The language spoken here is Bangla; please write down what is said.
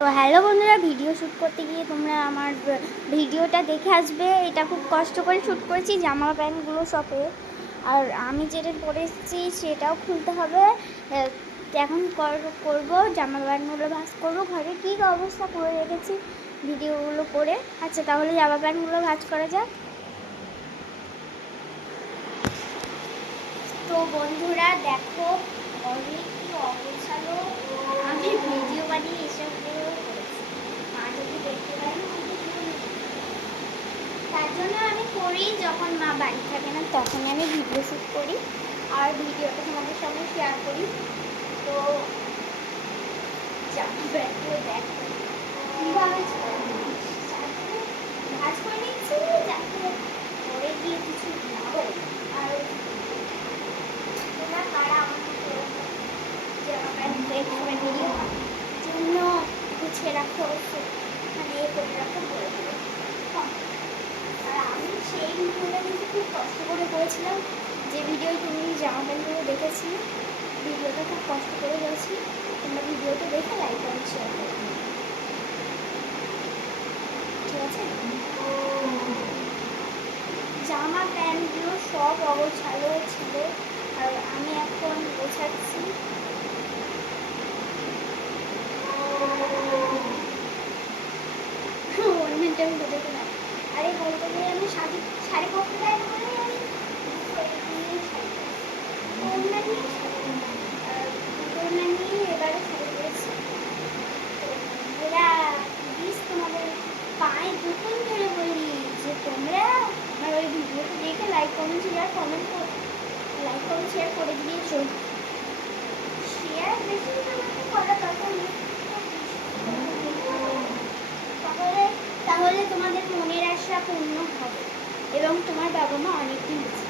তো হ্যালো বন্ধুরা, ভিডিও শ্যুট করতে গিয়ে তোমরা আমার ভিডিওটা দেখে আসবে। এটা খুব কষ্ট করে শ্যুট করেছি, জামা প্যান্টগুলো শপে। আর আমি যেটা পরে এসেছি সেটাও খুলতে হবে। এখন করব জামা প্যান্টগুলো ভাঁজ করবো। ঘরে কী অবস্থা করে রেখেছি ভিডিওগুলো করে। আচ্ছা, তাহলে জামা প্যান্টগুলো ভাঁজ করা যাক। তো বন্ধুরা দেখো, ঘরে কি অবস্থালো। আমি ভিডিও বানিয়ে এসবগুলো করেছি। মা যদি দেখতে পারে না, তার জন্য আমি করি। যখন মা বাড়ি থাকে না তখনই আমি ভিডিও শ্যুট করি আর ভিডিওটা তোমাদের সঙ্গে শেয়ার করি। তো জামা প্যান্টগুলো দেখো কীভাবে ভাঁজ করে নিচ্ছি, যাতে পরে গিয়ে কিছু না হয়। আর তোমরা কারা আমার জামা প্যান্ট একসময় ভিডিও জন্য গুছিয়ে রাখো, মানে এ করে রাখো বলে দেবো। আর আমি সেই ভিডিওটা কিন্তু খুব কষ্ট করে করেছিলাম। যে ভিডিও তুমি জামা প্যান্টগুলো দেখেছি, ভিডিওটা খুব কষ্ট করে করেছি। তোমরা ভিডিওটা দেখে লাইক করে শেয়ার করো, ঠিক আছে? জামা প্যান্টগুলো সব অগোছালো ছিল, আর আমি এখন গোছাচ্ছি। অন্যটা আমি দেখে না। আরে বলতে গেলে আমি শাড়ি পরতে যাই না বলেই আমি ওড়না নিয়ে এবারে শাড়ি পরেছি। ওরা প্লিজ তোমাদের পায়ে দুপুন ধরে বলি যে তোমরা আমার ওই ভিডিওটা দেখে লাইক কমেন্ট শেয়ার করে দিয়েছো। শেয়ার বেশি তোমাকে করার দরকার নেই, তাহলে তোমাদের মনের আশা পূর্ণ হবে এবং তোমার বাবা মা অনেকদিন বেঁচে